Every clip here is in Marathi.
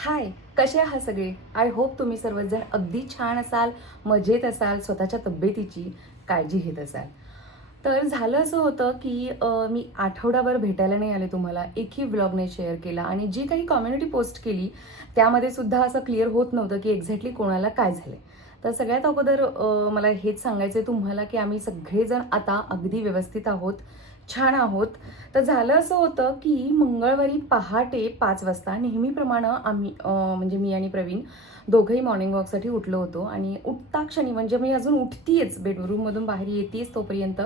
हाय कसे आहात सगळे? आय होप तुम्ही सर्वजण अगदी छान असाल मजेत असाल स्वतःच्या तब्येतीची काळजी घेत असाल. तर झालं असं होतं की मी आठवडाभर भेटायला नाही आले तुम्हाला. एकही ब्लॉग नाही शेअर केला आणि जी काही कम्युनिटी पोस्ट केली त्यामध्ये सुद्धा असं क्लिअर होत नव्हतं की एक्झॅक्टली कोणाला काय झालं तर सगळ्यात अगोदर मला हेच सांगायचं आहे तुम्हाला की आम्ही सगळेजण आता अगदी व्यवस्थित आहोत. छान आहोत. तर झालं असं होतं की मंगळवारी पहाटे पाच वाजता नेहमीप्रमाणे आम्ही म्हणजे मी आणि प्रवीण दोघंही मॉर्निंग वॉकसाठी उठलो होतो. आणि उठता क्षणी म्हणजे मी अजून उठतीयच बेडरूममधून बाहेर येतेच तोपर्यंत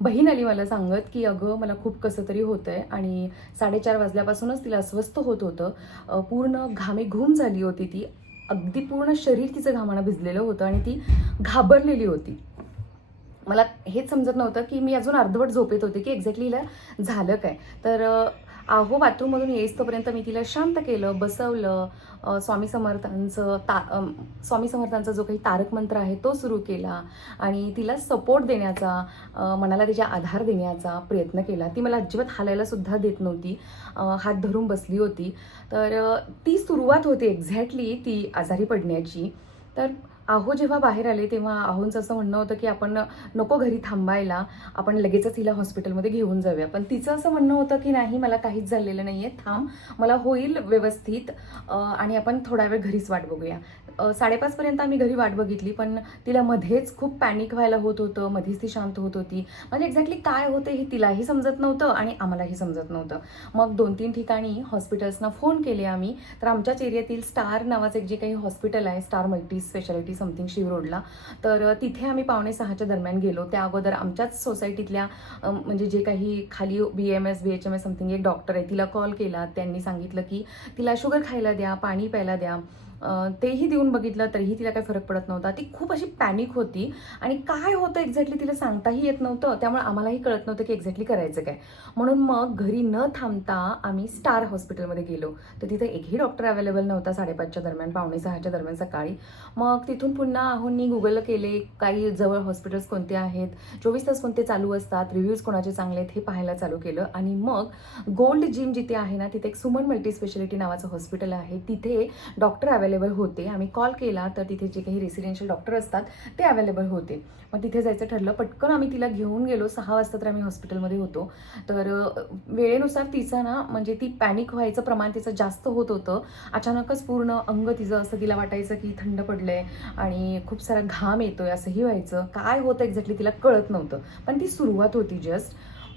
बहीण आली मला सांगत की अगं मला खूप कसं तरी होतंय. आणि साडेचार वाजल्यापासूनच तिला अस्वस्थ होत होतं. पूर्ण घामे घूम झाली होती ती. अगदी पूर्ण शरीर तिचं घामानं भिजलेलं होतं आणि ती घाबरलेली होती. मला हेच समजत नव्हतं की मी अजून अर्धवट झोपेत होते की एक्झॅक्टली हिला झालं काय. तर आहो बाथरूममधून येईस तोपर्यंत मी तिला शांत केलं बसवलं. स्वामी समर्थांचं ता स्वामी समर्थांचा जो काही तारक मंत्र आहे तो सुरू केला आणि तिला सपोर्ट देण्याचा मनाला तिच्या आधार देण्याचा प्रयत्न केला. ती मला अजिबात हालायलासुद्धा देत नव्हती. हात धरून बसली होती. तर ती सुरुवात होती एक्झॅक्टली ती आजारी पडण्याची. तर आहो जेव्हा बाहेर आले तेव्हा आहोंचं असं म्हणणं होतं की आपण नको घरी थांबायला आपण लगेचच हिला हॉस्पिटलमध्ये घेऊन जाऊया. पण तिचं असं म्हणणं होतं की नाही मला काहीच झालेलं नाही आहे थांब मला होईल व्यवस्थित आणि आपण थोडा वेळ घरीच वाट बघूया. साडेपाचपर्यंत आम्ही घरी वाट बघितली पण तिला मध्येच खूप पॅनिक व्हायला होत होतं मध्येच ती शांत होत होती. म्हणजे एक्झॅक्टली काय होते हे तिलाही समजत नव्हतं आणि आम्हालाही समजत नव्हतं. मग दोन तीन ठिकाणी हॉस्पिटल्सना फोन केले आम्ही. तर आमच्याच एरियातील स्टार नावाचं एक जे काही हॉस्पिटल आहे star multi speciality something Shiv रोडला तर तिथे आम्ही पावणे सहाच्या दरम्यान गेलो. त्या अगोदर आमच्याच सोसायटीतल्या म्हणजे जे काही खाली B M S B H M S something एक डॉक्टर आहे तिला कॉल केला. त्यांनी सांगितलं की तिला शुगर खायला द्या पाणी प्यायला द्या. तेही देऊन बघितलं तरीही तिला काही फरक पडत नव्हता. ती खूप अशी पॅनिक होती. आणि काय होतं एक्झॅक्टली तिला सांगताही येत नव्हतं. त्यामुळे आम्हालाही कळत नव्हतं की एक्झॅक्टली करायचं काय. म्हणून मग घरी न थांबता आम्ही स्टार हॉस्पिटलमध्ये गेलो. तर तिथे एकही डॉक्टर अवेलेबल नव्हता साडेपाचच्या दरम्यान पावणे सहाच्या दरम्यान सकाळी. मग तिथून पुन्हा आहोंनी गुगल केले काही जवळ हॉस्पिटल्स कोणते आहेत? चोवीस तास कोणते चालू असतात? रिव्ह्यूज कोणाचे चांगले आहेत? हे पाहायला चालू केलं. आणि मग गोल्ड जिम जिथे आहे ना तिथे एक सुमन मल्टी स्पेशालिटी नावाचं हॉस्पिटल आहे. तिथे डॉक्टर अवेलेबल होते. आम्ही कॉल केला तर तिथे जे काही रेसिडेन्शियल डॉक्टर असतात ते अवेलेबल होते. मग तिथे जायचं ठरलं पटकन आम्ही तिला घेऊन गेलो. सहा वाजता तर आम्ही हॉस्पिटलमध्ये होतो. तर वेळेनुसार तिचं ना म्हणजे ती पॅनिक व्हायचं प्रमाण तिचं जास्त होत होतं. अचानकच पूर्ण अंग तिचं असं तिला वाटायचं की थंड पडलं आहे आणि खूप सारा घाम येतोय असंही व्हायचं. काय होतं एक्झॅक्टली तिला कळत नव्हतं. पण ती सुरुवात होती जस्ट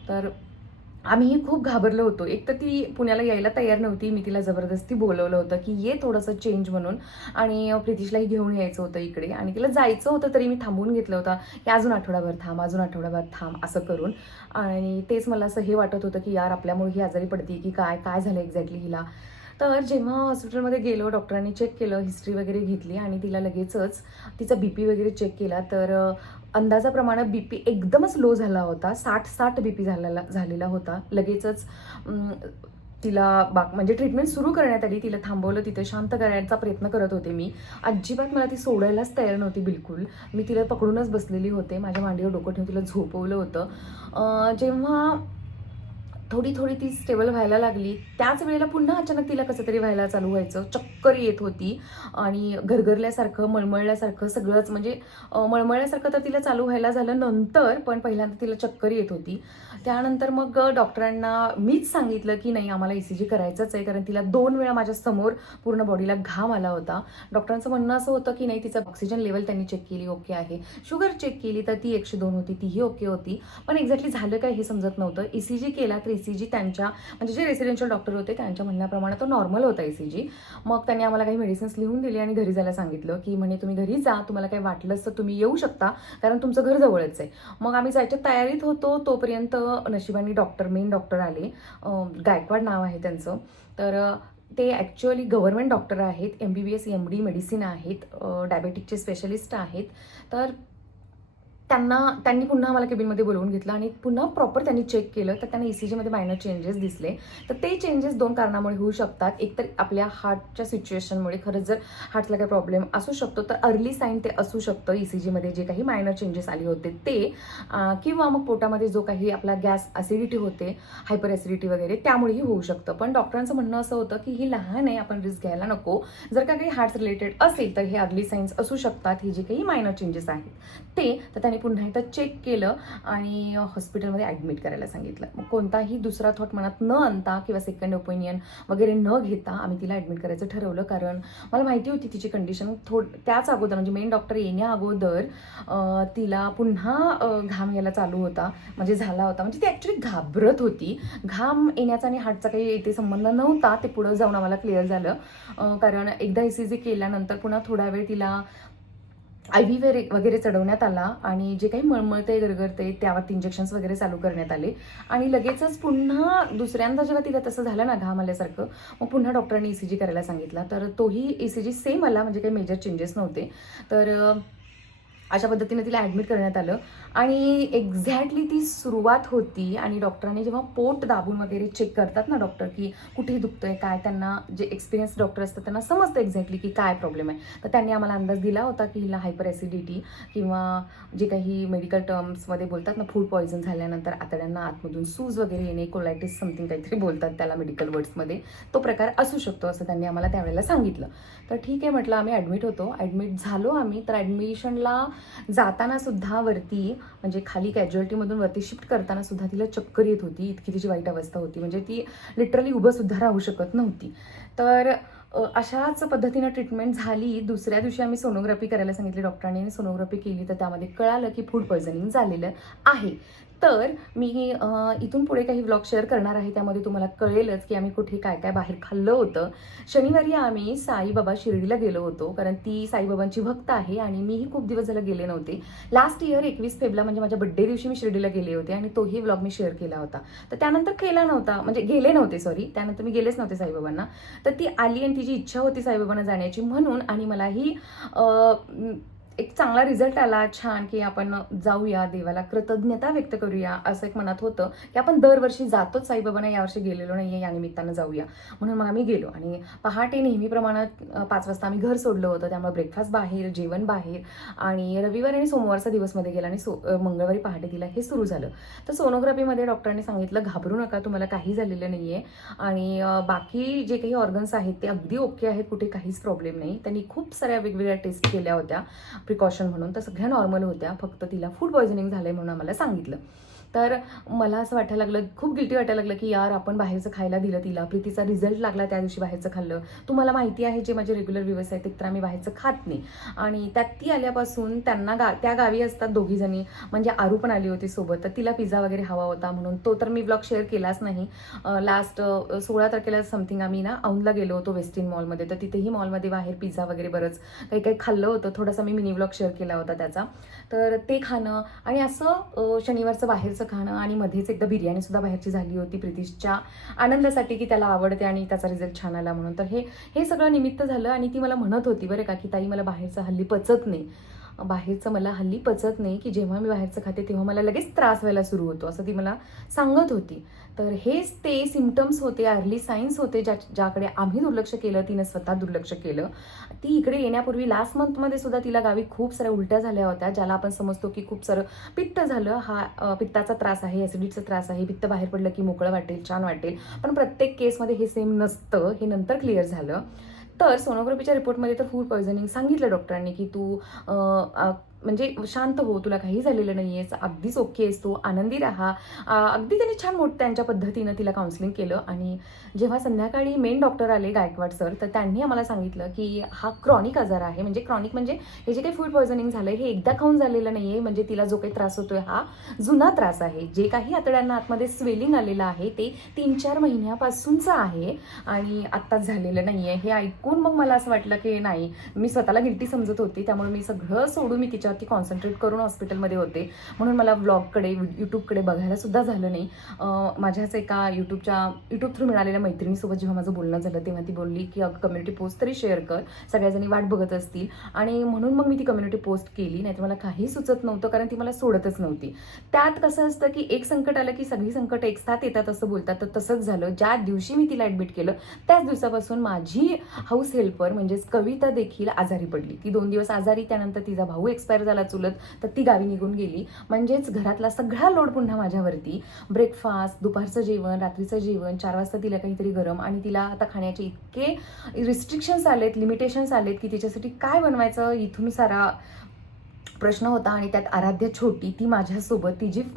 तर आम्हीही खूप घाबरलो होतो. एक तर ती पुण्याला यायला तयार नव्हती. मी तिला जबरदस्ती बोलवलं होतं की ये थोडंसं चेंज म्हणून. आणि प्रितीशलाही घेऊन यायचं होतं इकडे. आणि तिला जायचं होतं तरी मी थांबवून घेतलं होतं. की अजून आठवडाभर थांब अजून आठवडाभर थांब असं करून. आणि तेच मला असं हे वाटत होतं की यार आपल्यामुळे ही आजारी पडते की काय? काय झालं एक्झॅक्टली हिला? तर जेव्हा हॉस्पिटलमध्ये गेलो डॉक्टरांनी चेक केलं हिस्ट्री वगैरे घेतली आणि तिला लगेचच तिचा बी पी वगैरे चेक केला तर अंदाजाप्रमाणे बी पी एकदमच लो झाला होता. साठ साठ बी पी झालेला झालेला होता. लगेचच तिला बा म्हणजे ट्रीटमेंट सुरू करण्यात आली. तिला थांबवलं तिथे. शांत करायचा प्रयत्न करत होते मी. अजिबात मला ती सोडायलाच तयार नव्हती बिलकुल. मी तिला पकडूनच बसलेली होते. माझ्या मांडीवर डोकं ठेवून तिला झोपवलं होतं. जेव्हा थोडी थोडी ती स्टेबल व्हायला लागली. त्याच वेळेला पुन्हा अचानक तिला कसं तरी व्हायला चालू व्हायचं. चक्कर येत होती. आणि घरघरल्यासारखं मळमळल्यासारखं सगळंच म्हणजे मळमळल्यासारखं तर तिला चालू व्हायला झालं नंतर पण पहिल्यांदा तिला चक्कर येत होती. त्यानंतर मग डॉक्टरांना मीच सांगितलं की नाही आम्हाला ई सी जी करायचंच आहे. कारण तिला दोन वेळा माझ्यासमोर पूर्ण बॉडीला घाम आला होता. डॉक्टरांचं म्हणणं असं होतं की नाही तिचं ऑक्सिजन लेवल त्यांनी चेक केली ओके आहे. शुगर चेक केली तर ती एकशे दोन होती तीही ओके होती. पण एक्झॅक्टली झालं काय हे समजत नव्हतं. ई सी जी केला तर ई सी जी त्यांच्या म्हणजे जे रेसिडेन्शियल डॉक्टर होते त्यांच्या म्हणण्याप्रमाणे तो नॉर्मल होता ई सी जी मग त्यांनी आम्हाला काही मेडिसिन्स लिहून दिली आणि घरी जायला सांगितलं की म्हणे तुम्ही घरी जा तुम्हाला काही वाटलंच तर तुम्ही येऊ शकता कारण तुमचं घर जवळच आहे. मग आम्ही जायच्या तयारीत होतो तोपर्यंत नशिबाने डॉक्टर मेन डॉक्टर आले. गायकवाड नाव आहे त्यांचं. तर ते ॲक्च्युअली गव्हर्नमेंट डॉक्टर आहेत M B B S M D medicine आहेत डायबेटिकचे स्पेशलिस्ट आहेत. तर त्यांना त्यांनी पुन्हा आम्हाला केबिनमध्ये बोलवून घेतलं आणि पुन्हा प्रॉपर त्यांनी चेक केलं तर त्यांना ई सी जीमध्ये मायनर चेंजेस दिसले. तर ते चेंजेस दोन कारणामुळे होऊ शकतात. एक तर आपल्या हार्टच्या सिच्युएशनमुळे खरंच जर हार्टला काही प्रॉब्लेम असू शकतो तर अर्ली साईन ते असू शकतं ई सी जीमध्ये जे काही मायनर चेंजेस आले होते ते. किंवा मग पोटामध्ये जो काही आपला गॅस ॲसिडिटी होते हायपर ॲसिडिटी वगैरे त्यामुळेही होऊ शकतं. पण डॉक्टरांचं म्हणणं असं होतं की ही लहान आहे आपण रिस्क घ्यायला नको. जर का काही हार्ट रिलेटेड असेल तर हे अर्ली साईन्स असू शकतात. हे जे काही मायनर चेंजेस आहेत ते. तर त्यांनी पुन्हा एकदा चेक केलं आणि हॉस्पिटलमध्ये ॲडमिट करायला सांगितलं. मग कोणताही दुसरा थॉट मनात न आणता किंवा सेकंड ओपिनियन वगैरे न घेता आम्ही तिला ॲडमिट करायचं ठरवलं. कारण मला माहिती होती तिची कंडिशन थोड त्याच अगोदर म्हणजे मेन डॉक्टर येण्या अगोदर तिला पुन्हा घाम यायला चालू होता. म्हणजे झाला होता. म्हणजे ती ॲक्च्युली घाबरत होती. घाम येण्याचा आणि हार्टचा काही येथे संबंध नव्हता. ते पुढं जाऊन आम्हाला क्लिअर झालं. कारण एकदा ई सी जी केल्यानंतर पुन्हा थोडा वेळ तिला आय व्ही वगैरे वगैरे चढवण्यात आला आणि जे काही मळमळते गरगरते त्यावर इंजेक्शन्स वगैरे चालू करण्यात आले. आणि लगेचच पुन्हा दुसऱ्यांदा जेव्हा तिला तसं झालं ना घाम आल्यासारखं मग पुन्हा डॉक्टरांनी ई सी जी करायला सांगितला. तर तोही ई सी जी सेम आला म्हणजे काही मेजर चेंजेस नव्हते. तर अशा पद्धतीने तिला ॲडमिट करण्यात आलं. आणि एक्झॅक्टली ती सुरुवात होती आणि डॉक्टरांनी जेव्हा पोट दाबून वगैरे चेक करतात ना डॉक्टर की कुठे दुखतंय काय त्यांना जे एक्सपिरियन्स डॉक्टर असतात त्यांना समजतं एक्झॅक्टली की काय प्रॉब्लेम आहे. तर त्यांनी आम्हाला अंदाज दिला होता की हिला हायपर ॲसिडिटी किंवा जे काही मेडिकल टर्म्समध्ये बोलतात ना फूड पॉयझन झाल्यानंतर आतड्यांना आतमधून सूज वगैरे येणे कोलायटिस समथिंग काहीतरी बोलतात त्याला मेडिकल वर्ड्समध्ये तो प्रकार असू शकतो असं त्यांनी आम्हाला त्यावेळेला सांगितलं. तर ठीक आहे म्हटलं आम्ही ॲडमिट होतो. ॲडमिट झालो आम्ही. तर ॲडमिशनला जाताना सुद्धा वरती म्हणजे खाली कॅज्युअल्टीमधून वरती शिफ्ट करताना सुद्धा तिला चक्कर येत होती. इतकी तिची वाईट अवस्था होती. म्हणजे ती लिटरली उभं सुद्धा राहू शकत नव्हती. तर अशाच पद्धतीनं ट्रीटमेंट झाली. दुसऱ्या दिवशी आम्ही सोनोग्राफी करायला सांगितली डॉक्टरांनी सोनोग्राफी केली. तर त्यामध्ये कळालं की फूड पॉयझनिंग झालेलं आहे. तर मी इथून पुढे काही ब्लॉग शेअर करणार आहे. त्यामध्ये तुम्हाला कळेलच की आम्ही कुठे काय काय बाहेर खाल्लं होतं. शनिवारी आम्ही साईबाबा शिर्डीला गेलो होतो कारण ती साईबाबांची भक्त आहे आणि मीही खूप दिवस झालं गेले नव्हते. लास्ट इयर एकवीस फेबला म्हणजे माझ्या बड्डे दिवशी मी शिर्डीला गेले होते आणि तोही ब्लॉग मी शेअर केला होता. तर त्यानंतर केला नव्हता म्हणजे गेले नव्हते सॉरी त्यानंतर मी गेलेच नव्हते साईबाबांना. तर ती आली आणि तिची इच्छा होती साईबाबांना जाण्याची म्हणून आणि मलाही एक चांगला रिझल्ट आला छान की आपण जाऊया देवाला कृतज्ञता व्यक्त करूया असं एक मनात होतं की आपण दरवर्षी जातोच साईबाबांना यावर्षी गेलेलो नाही या निमित्तानं जाऊया. म्हणून मग आम्ही गेलो आणि पहाटे नेहमीप्रमाणे पाच वाजता आम्ही घर सोडलं होतं. त्यामुळे ब्रेकफास्ट बाहेर जेवण बाहेर आणि रविवार आणि सोमवारचा दिवसमध्ये गेला आणि सो मंगळवारी पहाटे तिला हे सुरू झालं. तर सोनोग्राफीमध्ये डॉक्टरांनी सांगितलं घाबरू नका तुम्हाला काही झालेलं नाही आहे आणि बाकी जे काही ऑर्गन्स आहेत ते अगदी ओके आहेत कुठे काहीच प्रॉब्लेम नाही. त्यांनी खूप साऱ्या वेगवेगळ्या टेस्ट केल्या होत्या. प्रिकॉशन म्हणून. तर सगळ्या नॉर्मल होत्या. फक्त तिला फूड पॉयझनिंग आहे म्हणून आम्हाला सांगितलं. तर मला असं वाटायला लागलं खूप गिल्टी वाटायला लागलं की यार आपण बाहेरचं खायला दिलं तिला. प्रीतीचा रिझल्ट लागला त्या दिवशी बाहेरचं खाल्लं. तुम्हाला माहिती आहे जे माझे रेग्युलर व्यवस्थ आहेत ते तर आम्ही बाहेरचं खात नाही. आणि त्यात ती आल्यापासून त्यांना गा त्या गावी असतात दोघी जणी. म्हणजे आरू पण आली होती सोबत. तर तिला पिझ्झा वगैरे हवा होता म्हणून. तो तर मी ब्लॉग शेअर केलाच नाही. लास्ट सोळा तारखेला समथिंग आम्ही ना औंधला गेलो होतो वेस्टिन मॉलमध्ये तर तिथेही मॉलमध्ये बाहेर पिझ्झा वगैरे बरंच काही काही खाल्लं होतं. थोडासा मी मिनी ब्लॉग शेअर केला होता त्याचा. तर ते खाणं आणि असं शनिवारचं बाहेरचं खाणं आणि मध्येच एकदा बिर्याणी सुद्धा बाहेरची झाली होती प्रितीशच्या आनंदासाठी की त्याला आवडते आणि त्याचा रिझल्ट छान आला म्हणून. तर हे हे सगळं निमित्त झालं आणि ती मला म्हणत होती बरं का की ताई मला बाहेरचं हल्ली पचत नाही. बाहेरचं मला हल्ली पचत नाही की जेव्हा मी बाहेरचं खाते तेव्हा मला लगेच त्रास व्हायला सुरू होतो असं ती मला सांगत होती. तर हेच ते सिमटम्स होते अर्ली सायन्स होते ज्या ज्याकडे आम्ही दुर्लक्ष केलं तिनं स्वतः दुर्लक्ष केलं. ती इकडे येण्यापूर्वी लास्ट मंथमध्ये सुद्धा तिला गावी खूप साऱ्या उलट्या झाल्या होत्या ज्याला आपण समजतो की खूप सारं पित्त झालं. हा पित्ताचा त्रास आहे ॲसिडिटचा त्रास आहे पित्त बाहेर पडलं की मोकळं वाटेल छान वाटेल. पण प्रत्येक केसमध्ये हे सेम नसतं हे नंतर क्लिअर झालं. तर सोनोग्राफीच्या रिपोर्टमध्ये तर फूड पॉयझनिंग सांगितलं डॉक्टरांनी की तू म्हणजे शांत हो तुला काही झालेलं नाही आहेस अगदीच ओके आहेस तू आनंदी राहा. अगदी त्यांनी छान मोठ त्यांच्या पद्धतीनं तिला काउन्सिलिंग केलं आणि जेव्हा संध्याकाळी मेन डॉक्टर आले गायकवाड सर तर त्यांनी आम्हाला सांगितलं की हा क्रॉनिक आजार आहे. म्हणजे क्रॉनिक म्हणजे हे जे काही फूड पॉयझनिंग झालं हे एकदा खाऊन झालेलं नाही आहे म्हणजे तिला जो काही त्रास होतोय हा जुना त्रास आहे. जे काही आतड्यांना आतमध्ये स्वेलिंग आलेलं आहे ते तीन चार महिन्यापासूनचं आहे आणि आत्ताच झालेलं नाही आहे हे ऐकून मग मला असं वाटलं की नाही मी स्वतःला गिल्टी समजत होती त्यामुळे मी सगळं सोडून मी तिच्या त्याच्यावरती कॉन्सन्ट्रेट करून हॉस्पिटलमध्ये होते. म्हणून मला ब्लॉगकडे यूट्यूबकडे बघायला सुद्धा झालं नाही. माझ्याच एका यूट्यूबच्या यूट्यूब थ्रू मिळालेल्या मैत्रिणीसोबत जेव्हा माझं बोलणं झालं तेव्हा ती बोलली की कम्युनिटी पोस्ट तरी शेअर कर. सगळ्याजणी वाट बघत असतील. आणि म्हणून मग मी ती कम्युनिटी पोस्ट केली. नाही मला काही सुचत नव्हतं कारण ती मला सोडतच नव्हती. त्यात कसं असतं की एक संकट आलं की सगळी संकट एक साथ येतात असं बोलतात. तर तसंच झालं. ज्या दिवशी मी तिला ॲडमिट केलं त्याच दिवसापासून माझी हाऊस हेल्पर म्हणजेच कविता देखील आजारी पडली. ती दोन दिवस आजारी त्यानंतर तिचा भाऊ एक्सपायर झाला चुलत तर ती गावी निघून गेली. म्हणजेच घरातला सगळा लोड पुन्हा माझ्यावरती. ब्रेकफास्ट दुपारचं जेवण रात्रीचं जेवण चार वाजता तिला काहीतरी गरम आणि तिला आता खाण्याचे इतके रिस्ट्रिक्शन्स आलेत लिमिटेशन्स आलेत की तिच्यासाठी काय बनवायचं? इथून सारा प्रश्न होता आणि त्यात आराध्य छोटी ती माझ्यासोबत तिची जी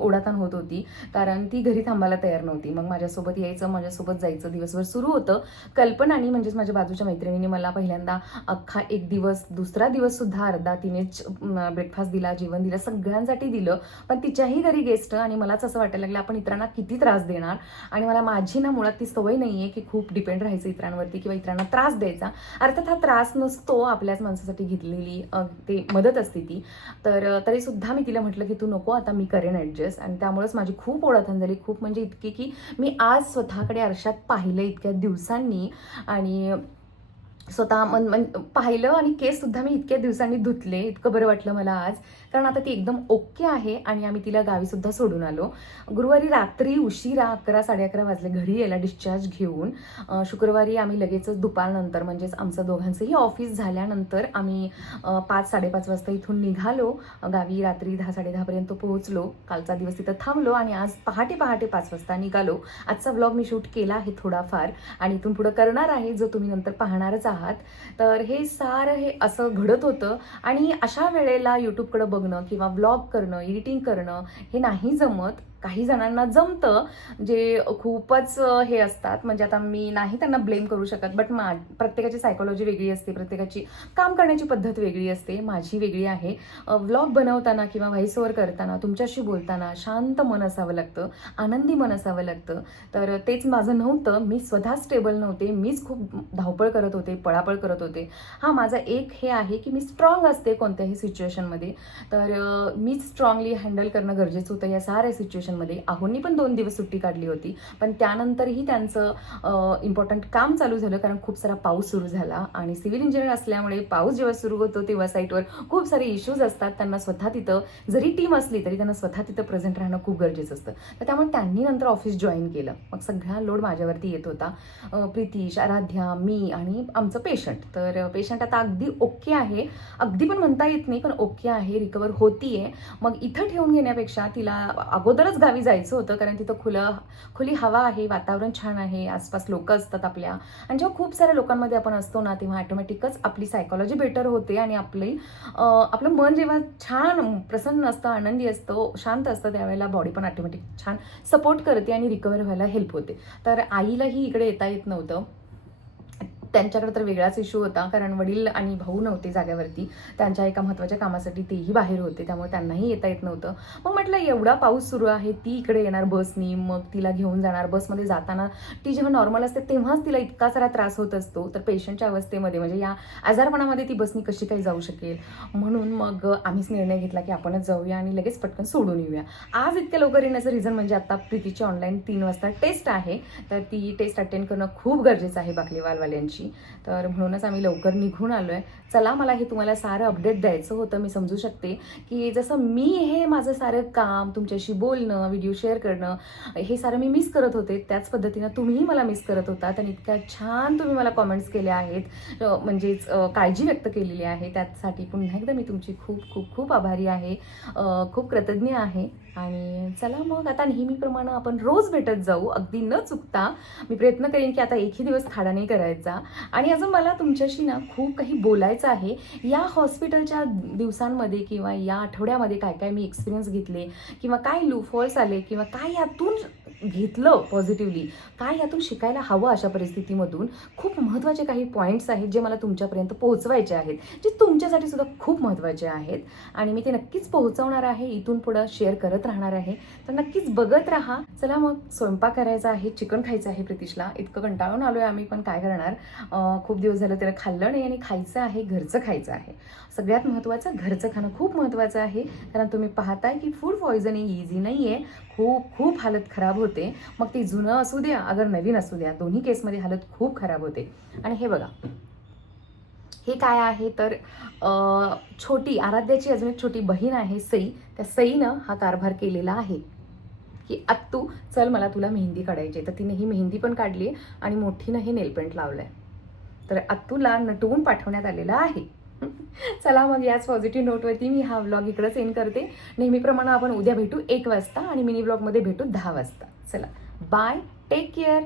ओढाताण होत होती कारण ती घरी थांबायला तयार नव्हती. मग माझ्यासोबत यायचं माझ्यासोबत जायचं दिवसभर सुरू होतं. कल्पनानी म्हणजेच माझ्या बाजूच्या मैत्रिणीने मला पहिल्यांदा अख्खा एक दिवस दुसरा दिवस सुद्धा अर्धा तिनेच ब्रेकफास्ट दिला जेवण दिलं सगळ्यांसाठी दिलं. पण तिच्याही घरी गेस्ट आणि मलाच असं वाटायला लागलं आपण इतरांना किती त्रास देणार? आणि मला माझी ना मुळात ती सवय नाही आहे की खूप डिपेंड राहायचं इतरांवरती किंवा इतरांना त्रास द्यायचा. अर्थात हा त्रास नसतो आपल्याच माणसासाठी घेतलेली ते मदत असते. ती तर तरी सुद्धा मी तिला म्हटलं की तू नको आता मी करेन ॲडजस्ट आणि त्यामुळेच माझी खूप ओळखण झाली. खूप म्हणजे इतकी की मी आज स्वतःकडे आरशात पाहिलं इतक्या दिवसांनी. आणि स्वतः मन मन पाहिलं आणि केससुद्धा मी इतक्या दिवसांनी धुतले. इतकं बरं वाटलं मला आज. कारण आता ती एकदम ओके आहे आणि आम्ही तिला गावीसुद्धा सोडून आलो. गुरुवारी रात्री उशिरा अकरा साडे अकरा वाजले घरी यायला डिस्चार्ज घेऊन. शुक्रवारी आम्ही लगेचच दुपारनंतर म्हणजेच आमचं दोघांचंही ऑफिस झाल्यानंतर आम्ही पाच साडेपाच वाजता इथून निघालो. गावी रात्री दहा साडे दहापर्यंत पोहोचलो. कालचा दिवस तिथं थांबलो आणि आज पहाटे पहाटे पाच वाजता निघालो. आजचा व्लॉग मी शूट केला आहे थोडाफार आणि इथून पुढं करणार आहे जो तुम्ही नंतर पाहणारच आहात. तर हे सारं हे असं घडत होतं आणि अशा वेळेला यूट्यूबकडं बघणं किंवा व्लॉग करणं एडिटिंग करणं हे नाही जमत. काही जणांना जमतं जे खूपच हे असतात. म्हणजे आता मी नाही त्यांना ब्लेम करू शकत बट मा प्रत्येकाची सायकोलॉजी वेगळी असते प्रत्येकाची काम करण्याची पद्धत वेगळी असते माझी वेगळी आहे. व्लॉग बनवताना किंवा व्हॉइस ओव्हर करताना तुमच्याशी बोलताना शांत मन असावं लागतं आनंदी मन असावं लागतं. तर तेच माझं नव्हतं मी स्वतः स्टेबल नव्हते मीच खूप धावपळ करत होते पळापळ करत होते. हा माझा एक हे आहे की मी स्ट्रॉंग असते कोणत्याही सिच्युएशनमध्ये तर मीच स्ट्रॉंगली हँडल करणं गरजेचं होतं या साऱ्या सिच्युएशनमध्ये आहोंनी पण दोन दिवस सुट्टी काढली होती. पण त्यानंतरही त्यांचं इम्पॉर्टंट काम चालू झालं कारण खूप सारा पाऊस सुरू झाला आणि सिव्हिल इंजिनियर असल्यामुळे पाऊस जेव्हा सुरू होतो तेव्हा साईटवर खूप सारे इश्यूज असतात. त्यांना स्वतः तिथं जरी टीम असली तरी त्यांना स्वतः तिथं प्रेझेंट राहणं खूप गरजेचं असतं. तर त्यामुळे त्यांनी नंतर ऑफिस जॉईन केलं. मग सगळा लोड माझ्यावरती येत होता. प्रितीश आराध्या मी आणि आमचं पेशंट तर पेशंट आता अगदी ओके आहे. अगदी पण म्हणता येत नाही पण ओके आहे. रिकवर होतीये. मग इथं ठेवून घेण्यापेक्षा तिला अगोदरच गावी जायचं होतं कारण तिथं खुलं खुली हवा आहे वातावरण छान आहे आसपास लोक असतात आपल्या. आणि जेव्हा खूप साऱ्या लोकांमध्ये आपण असतो ना तेव्हा ऑटोमॅटिकच आपली सायकॉलॉजी बेटर होते आणि आपली आपलं मन जेव्हा छान प्रसन्न असतं आनंदी असतं शांत असतं त्यावेळेला बॉडी पण ऑटोमॅटिक छान सपोर्ट करते आणि रिकवर व्हायला हेल्प होते. तर आईलाही इकडे येता येत नव्हतं. त्यांच्याकडे तर वेगळाच इश्यू होता. कारण वडील आणि भाऊ नव्हते जाग्यावरती त्यांच्या एका महत्त्वाच्या कामासाठी तेही बाहेर होते. त्यामुळे त्यांनाही येता येत नव्हतं. मग म्हटलं एवढा पाऊस सुरू आहे. ती इकडे येणार बसनी मग तिला घेऊन जाणार बसमध्ये जाताना ती जेव्हा नॉर्मल असते तेव्हाच तिला इतका सारा त्रास होत असतो. तर पेशंटच्या अवस्थेमध्ये म्हणजे या आजारपणामध्ये ती बसनी कशी काही जाऊ शकेल? म्हणून मग आम्हीच निर्णय घेतला की आपणच जाऊया आणि लगेच पटकन सोडून येऊया. आज इतक्या लवकर येण्याचं रिझन म्हणजे आता प्रीतीची ऑनलाईन तीन वाजता टेस्ट आहे. तर ती टेस्ट अटेंड करणं खूप गरजेचं आहे बाकलीवालवाल्यांची. तर म्हणूनच आम्ही लवकर निघून आलो आहे चला मला हे तुम्हाला सारं अपडेट द्यायचं होतं. मी समजू शकते की जसं मी हे माझं सारं काम तुमच्याशी बोलणं व्हिडिओ शेअर करणं हे सारं मी मिस करत होते. त्याच पद्धतीनं तुम्हीही मला मिस करत होतात आणि इतक्या छान तुम्ही मला कॉमेंट्स केल्या आहेत. म्हणजेच काळजी व्यक्त केलेली आहे. त्यासाठी पुन्हा एकदा मी तुमची खूप खूप खूप आभारी आहे. खूप कृतज्ञ आहे. आणि चला मग आता नेहमीप्रमाणे आपण रोज भेटत जाऊ. अगदी न चुकता मी प्रयत्न करेन की आता एकही दिवस खाडा नाही करायचा. आणि अजून मला तुमच्याशी ना खूप काही बोलायचं आहे. या हॉस्पिटलच्या दिवसांमध्ये किंवा या आठवड्यामध्ये काय काय मी एक्सपिरियन्स घेतले किंवा काय लूफॉल्स आले किंवा काय यातून घेतलं पॉझिटिव्हली काय यातून शिकायला हवं अशा परिस्थितीमधून? खूप महत्त्वाचे काही पॉईंट्स आहेत जे मला तुमच्यापर्यंत पोहोचवायचे आहेत जे तुमच्यासाठी सुद्धा खूप महत्त्वाचे आहेत. आणि मी ते नक्कीच पोहोचवणार आहे इथून पुढं शेअर करत राहणार आहे. तर नक्कीच बघत राहा. चला मग स्वयंपाक करायचा आहे चिकन खायचं आहे प्रितिशला. इतकं कंटाळून आलो आहे आम्ही पण काय करणार? खूप दिवस झालं त्याला खाल्लं नाही आणि खायचं आहे घरचं खायचं आहे. सगळ्यात महत्त्वाचं घरचं खाणं खूप महत्त्वाचं आहे. कारण तुम्ही पाहताय की फूड पॉयझनिंग इझी नाही आहे खूप खूप हालत खराब होते. मग ती जुनं असू द्या अगर नवीन असू द्या दोन्ही केसमध्ये हालत खूप खराब होते. आणि हे बघा. हे काय आहे? तर छोटी आराध्याची अजून एक छोटी बहीण आहे सई. त्या सईनं हा कारभार केलेला आहे. की आत्तू चल मला तुला मेहंदी काढायची आहे. तर तिने ही मेहंदी पण काढली आणि मोठीनं हे नेलपेंट लावलं आहे तर आत्तूला नटवून पाठवण्यात आलेलं आहे. चला मग याच पॉझिटिव्ह नोटवरती मी हा व्लॉग इकडंच एंड करते. नेहमीप्रमाणे आपण उद्या भेटू एक वाजता आणि मिनी ब्लॉगमध्ये भेटू दहा वाजता. चला. Bye take care